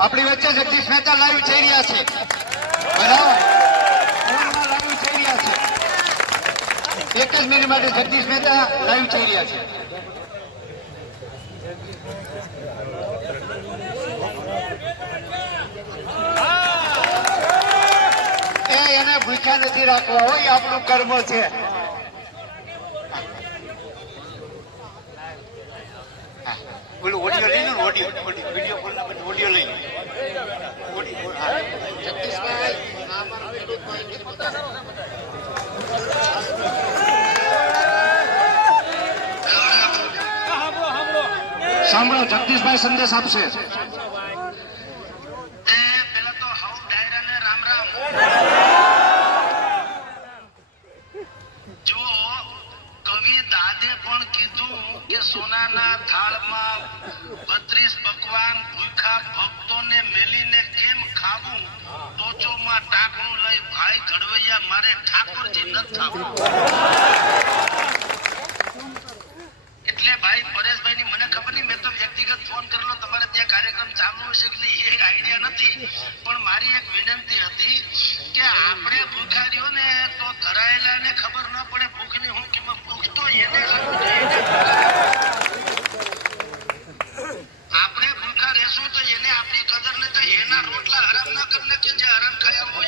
આપણી વચ્ચે જગદીશ મહેતા લાઈવ થઈ રહ્યા છે. લાઈવ એક જ મિનિટ માટે જગદીશ મહેતા લાઈવ થઈ રહ્યા છે. એને ભૂખ્યા નથી રાખવા હોય આપણું કર્મ છે. Audio audio audio video audio લઈ. જગદીશભાઈ આ સાંભળો જગદીશભાઈ સંદેશ આપશે. સોનાના થાળમાં બત્રીસ ભગવાન ભૂખા ભક્તોને મેલીને કેમ ખાવું? ટોચોમાં ટાંકણું લઈ ભાઈ ઘડવૈયા, મારે ઠાકોરજી ન થાવું. એટલે ભાઈ પરેશભાઈ ની મને ખબર નહીં, મેં તો વ્યક્તિગત ફોન કરેલો, તમારે ત્યાં કાર્યક્રમ ચાલુ હશે કે એ આઈડિયા નથી. પણ મારી એક વિનંતી હતી કે આપણે ભૂખા રહ્યો ને તો ધરાયેલા ને ખબર ન પડે, ભૂખની હું કિંમત ભૂખ તો એને લાગવું જોઈએ ને. આપણે ભૂખા રહેશું તો એને આપણી કદર ને તો એના રોટલા હરામ ના કરીને કે જે હરામ ખાયા હોય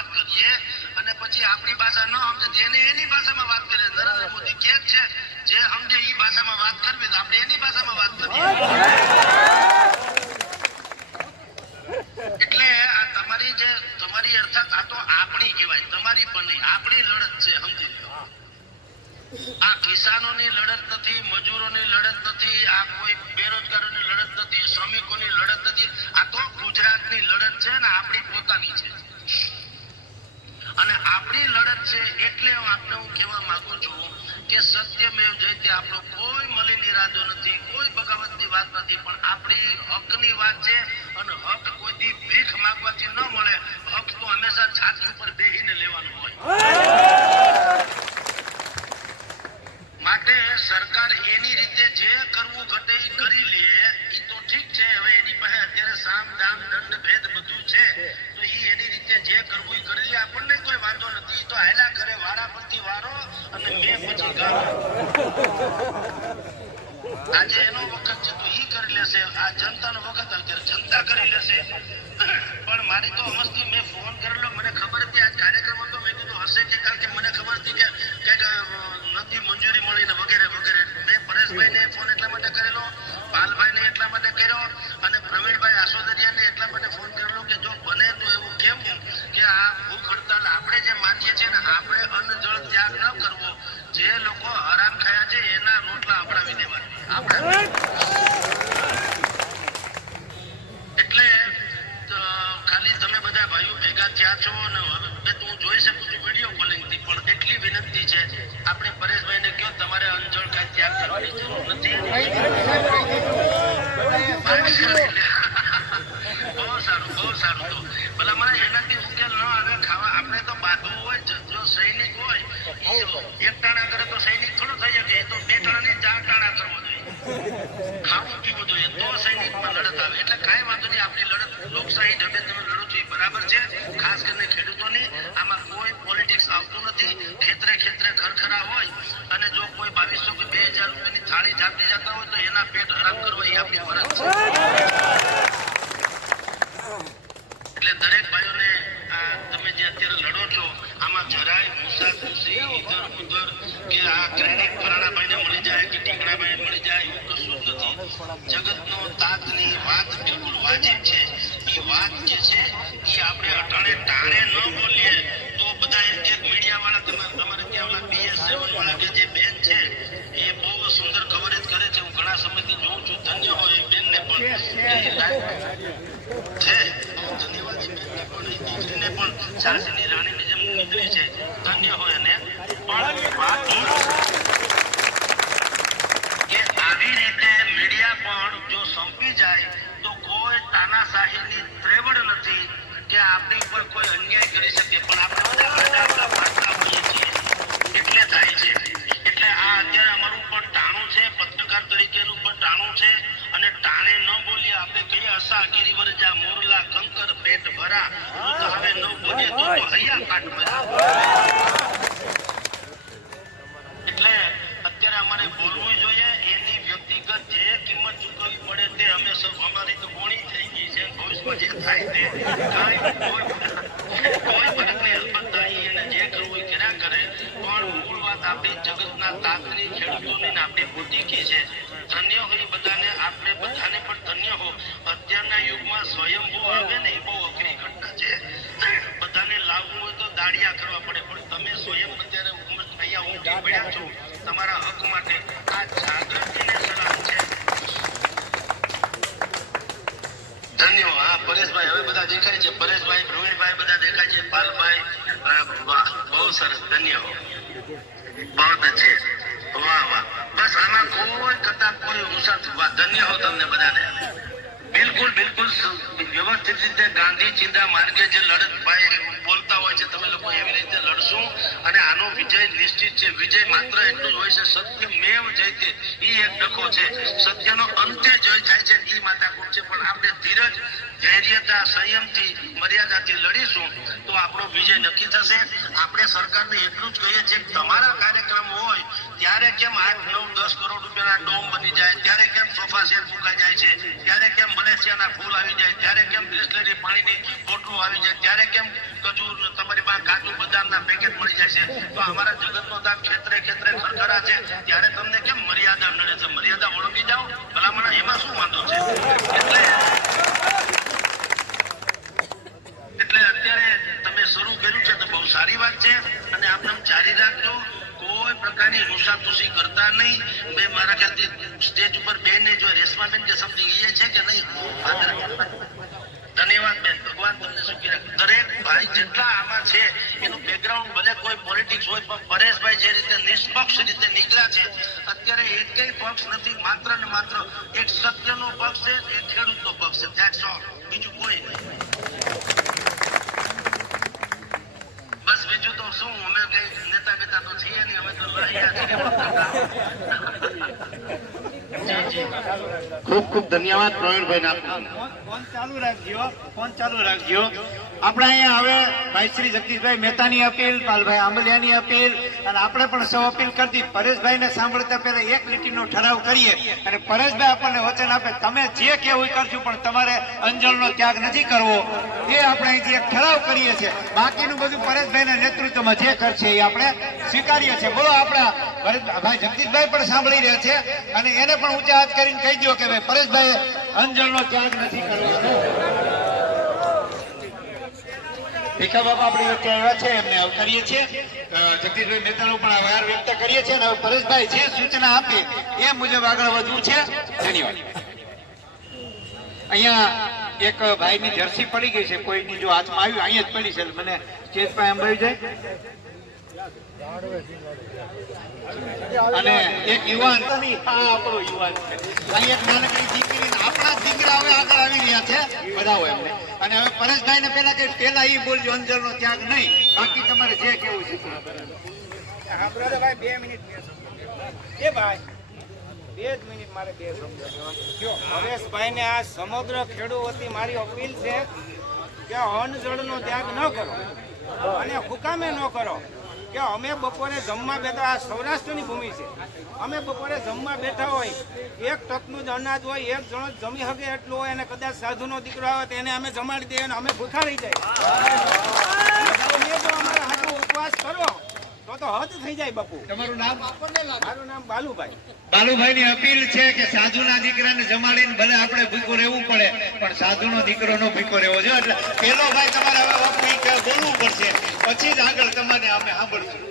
વાત કરીએ અને પછી આપણી ભાષા ન સમજે, જેને એની ભાષામાં વાત કરીએ, નરેન્દ્ર મોદી કે છે, જે સમજે એ ભાષામાં વાત કરવી તો આપણે એની ભાષામાં વાત કરીએ. એટલે આ તમારી જે, તમારી અર્થાત આ તો આપણી કહેવાય, તમારી પણ નહીં, આપણી લડત છે, સમજી લો. આ કિસાનોની લડત નથી, મજૂરોની લડત નથી, આ કોઈ બેરોજગારોની લડત નથી, શ્રમિકોની લડત નથી, આ તો ગુજરાતની લડત છે ને આપણી પોતાની છે. અને આપણી લડત છે એટલે આપને હું કહેવા માંગુ છું કે સત્યમેવ જયતે આપણો કોઈ મલિન ઈરાદો નથી, કોઈ બગાવતની વાત નથી, પણ આપણી હકની વાત છે અને હક કોઈથી ભીખ માંગવાથી ન મળે, હક તો હંમેશા છાતી ઉપર બેહીને લેવાનું હોય. માટે સરકાર એની રીતે જે કરવું ઘટે એ કરી લે એ તો ઠીક છે, હવે એની પાસે અત્યારે સામ, દામ દંડ ભેદ બધું છે તો એ એની રીતે જે કરવું એ કરી લે આપણને કોઈ વાંધો નથી ઈ તો હાયલા કરે વારા પરથી વારો અને મેં પછી ગારો આજે એનો વખત છે તો ઈ કરી લેશે. આ જનતાનો વખત અત્યારે જનતા કરી લેશે. પણ મારી તો અમસ્તી મેં ફોન કરેલો, મને ખબર હતી આજ કાર્યક્રમ હતો મેં કીધું હશે કે કારણ કે મને ખબર હતી કે કંઈક નથી મંજૂરી મળી ને વગેરે વગેરે. મેં પરેશભાઈને ફોન એટલા માટે કરેલો, પાલભાઈને એટલા માટે કર્યો, અને પ્રવીણભાઈ આસોદરિયાને એટલા માટે ફોન કરેલો કે જો બને તો એવું કેમ કે આ ભૂખ હડતાલ આપણે જે માનીએ છીએ ને, આપણે અન્ન જળ ત્યાગ ન કરવો. જે લોકો હરામ ખાયા છે એના રોટલા આપણાવી દેવાના આપણે એટલે ખાલી તમે બધા ભાઈઓ ભેગા થયા છો અને હવે હું જોઈ શકું છું વીડિયો કોલિંગથી, પણ એટલી વિનંતી છે, આપણે પરેશભાઈને કહો, તમારે અંજળ કાંઈ ત્યાગ કરવાની જરૂર નથી. બહુ સારું બહુ સારું તો. એનાથી ઉકેલ ન આવે, ખાવા આપણે તો બાંધવું હોય જો સૈનિક હોય એક ટાણા કરે તો સૈનિક થોડો થઈ શકે એ તો બે ટાણા ની ચાર ટાણા કરવો જોઈએ ખાવું પીવું જોઈએ તો સૈનિકમાં લડત આવે એટલે કાંઈ વાંધો નહીં, આપણી લડત લોકશાહી ઢબે તમે લડો છો, એ બરાબર છે. ખાસ કરીને ખેડૂતોની, આમાં કોઈ પોલિટિક્સ આવતું નથી. ખેતરે ખેતરે ખરખરા હોય અને જો કોઈ બાવીસો કે બે હજાર રૂપિયાની થાળી જાપી જતા હોય તો એના પેટ હરામ કરવા એ આપણી ફરજ છે. એટલે દરેક ભાઈઓને તમે જે અત્યારે લડો છો, આમાં જરાય મુસાફરી ઇધર ઉધર કે આ ક્રેડિટ ફલાણાભાઈને મળી જાય કે ઢીંગણાભાઈને મળી જાય જગતનો તાતની વાત બિલકુલ વાજિબ છે. એ વાત જે છે એ આપણે અટાણે ટાણે ન બોલીએ તો બધા એમ કે મીડિયા વાળા તમારે તમારે ત્યાં ઓલા BS7 વાળા કે જે બેન છે એ બહુ સુંદર કવરેજ કરે છે. હું ઘણા સમયથી જોઉં છું ધન્ય હોય એ બેનને પણ. છે ધન્યવાદ એ બેનને પણ એ દીકરીને પણ ઝાંસીની રાણીની જેમ દીકરી છે. ધન્ય હોય અને પણ વાત જો સંપી જાય તો કોઈ તાનાશાહીની ત્રેવડ નથી કે આપણી ઉપર કોઈ અન્યાય કરી શકે. પણ આપણે બધા આડા ભાગતા હોઈએ છીએ. એટલે થાય છે. એટલે આ અત્યારે અમારું પણ ટાણું છે પત્રકાર તરીકેનું પણ ટાણું છે. અને ટાણે ન બોલીએ આપણે કહીએ અસા ગિરિવરજા મોરલા કંકર પેટ ભરા. હવે ન બોલીએ તો હૈયા કાટ ભરા એટલે અત્યારે અમારે બોલવું જોઈએ. પણ ધન્ય હો અત્યારના યુગમાં સ્વયંભૂ આવે ને એ બહુ અઘરી ઘટના છે. બધાને લાવવું હોય તો કરવા પડે, પણ તમે સ્વયં અત્યારે તમારા હક માટે આ જાગૃતિને સલાહ છે ધન્યવાદ. હા, પરેશભાઈ, હવે બધા દેખાય છે. પરેશભાઈ, પ્રવીણભાઈ બધા દેખાય છે. પાલભાઈ વાહ બહુ સરસ. ધન્યવાદ. બહુ અચ્છે વાહ વાહ. બસ આમાં કોઈ કરતા કોઈ ઉષા ધન્ય હો તમને બધાને. બિલકુલ બિલકુલ વ્યવસ્થિત રીતે ગાંધી ચિંતા માર્ગે જે લડત બોલતા હોય છે, તમે લોકો એવી રીતે લડશું. અને આનો વિજય નિશ્ચિત છે. વિજય માત્ર એટલું જ હોય છે સત્ય મેવ જયતે એ એક ડખો છે. સત્યનો અંતે જય થાય છે ઈ માતાકૂટ છે. પણ આપણે ધીરજ, ધૈર્યતા, સંયમથી, મર્યાદાથી લડીશું તો આપણો વિજય નક્કી થશે. આપણે સરકારને એટલું જ કહીએ છીએ તમારા કાર્યક્રમ હોય ત્યારે કેમ આઠ નવ દસ કરોડ રૂપિયાના ડોમ બની જાય? ત્યારે કેમ સોફા સેટ મુકાઈ જાય છે? ત્યારે કેમ મલેશિયાના ફૂલ આવી જાય? ત્યારે કેમ બિસ્લેરી પાણીની બોટલો આવી જાય? ત્યારે કેમ ખજૂર તમારી પાસે કાજુ બદામના પેકેટ મળી જાય છે? તો અમારા જગતનો દામ ક્ષેત્રે ક્ષેત્રે ખરખરા છે. ત્યારે તમને કેમ મર્યાદા નડે છે? મર્યાદા ઓળખી જાઓ. ભલામણ, એમાં શું વાંધો છે? એટલે એટલે અત્યારે તમે શરૂ કર્યું છે તો બહુ સારી વાત છે. અને આપણે જારી રાખજો. પ્રકારની રૂસાતુસી કરતા નહીં. મેં મારા ખ્યાલથી સ્ટેજ ઉપર બેન ને જો રેશમાબેન કે સમજી ગઈ છે કે નહીં? ધન્યવાદ બેન. ભગવાન તમને સુખી રાખે. દરેક ભાઈ જેટલા આમાં છે, એનું બેકગ્રાઉન્ડ ભલે કોઈ પોલિટિક્સ હોય, પણ પરેશભાઈ જે રીતે નિષ્પક્ષ રીતે નીકળ્યા છે, અત્યારે એકેય પક્ષ નથી, માત્ર ને માત્ર એક સત્યનો પક્ષ છે એક ખેડૂતનો પક્ષ છે. બીજું કોઈ નહીં. બસ બીજું તો શું અમે કઈ નેતા બેતા તો છીએ નહીં અમે તો ખૂબ ખૂબ ધન્યવાદ પ્રવીણભાઈ ના ફોન ફોન ચાલુ રાખજો ફોન ચાલુ રાખજો. આપણે અહીંયા હવે ભાઈ શ્રી જગદીશભાઈ મહેતાની અપીલ પાલભાઈ આંબલિયાની અપીલ અને આપણે પણ સૌ અપીલ કરતી પરેશભાઈને સાંભળતા પહેલા એક લીટીનો ઠરાવ કરીએ. અને પરેશભાઈ આપણને વચન આપે તમે જે કેવું કરજો કરશું પણ તમારે અંજળનો ત્યાગ નથી કરવો. એ આપણે અહીંથી એક ઠરાવ કરીએ છીએ. બાકીનું બધું પરેશભાઈના નેતૃત્વમાં જે કરશે એ આપણે સ્વીકારીએ છીએ. બોલો, આપણા ભરતભાઈ જગદીશભાઈ પણ સાંભળી રહ્યા છે અને એને પણ ઊંચા હાથ કરીને કહી દો કે ભાઈ પરેશભાઈ અંજળનો ત્યાગ નથી કરવાનો ભીખા બાપા આપણી વચ્ચે આવ્યા છે, એમને આવકારીએ છીએ. જગદીશભાઈ મહેતાનો પણ આભાર વ્યક્ત કરીએ છીએ અને હવે પરેશભાઈ જે સૂચના આપી એ મુજબ આગળ વધવું છે. ધન્યવાદ. અહીંયા એક ભાઈની જર્સી પડી ગઈ છે, કોઈની જો હાથમાં આવ્યું, અહીંયા જ પડી છે. મને એક યુવાન આ હવે આગળ આવી રહ્યા છે. બધાઓ એમને. અને હવે પરેશભાઈ ને પેલા કે પેલા ઈ બોલજો અંજરનો ત્યાગ નહીં. બાકી તમારે જે કેવું છે ભાઈ, બે મિનિટ. એ ભાઈ. બે જ મિનિટ આ સમગ્ર ખેડૂત મારી અપીલ છે કે અન્ન જળનો ત્યાગ ન કરો અને હુકામે ન કરો કે અમે બપોરે જમવા બેઠા, આ સૌરાષ્ટ્રની ભૂમિ છે. અમે બપોરે જમવા બેઠા હોય, એક ટકનું જ અનાજ હોય, એક જણો જમી શકે એટલું હોય અને કદાચ સાધુનો દીકરો આવે તેને અમે જમાડી દઈએ અને અમે ભૂખા રહી જાય તમે જો અમારા હાથું ઉપવાસ કરો તો તો થઈ જાય બાપુ. તમારું નામ? મારું નામ બાલુભાઈ. બાલુભાઈ ની અપીલ છે કે સાધુના દીકરાને જમાડીને ભલે આપણે ભૂખો રહેવું પડે પણ સાધુનો દીકરો નો ભૂખો રહેવો જોઈએ. એટલે પેલો ભાઈ તમારે હવે બોલવું પડશે. પછી જ આગળ તમારે અમે સાંભળશું.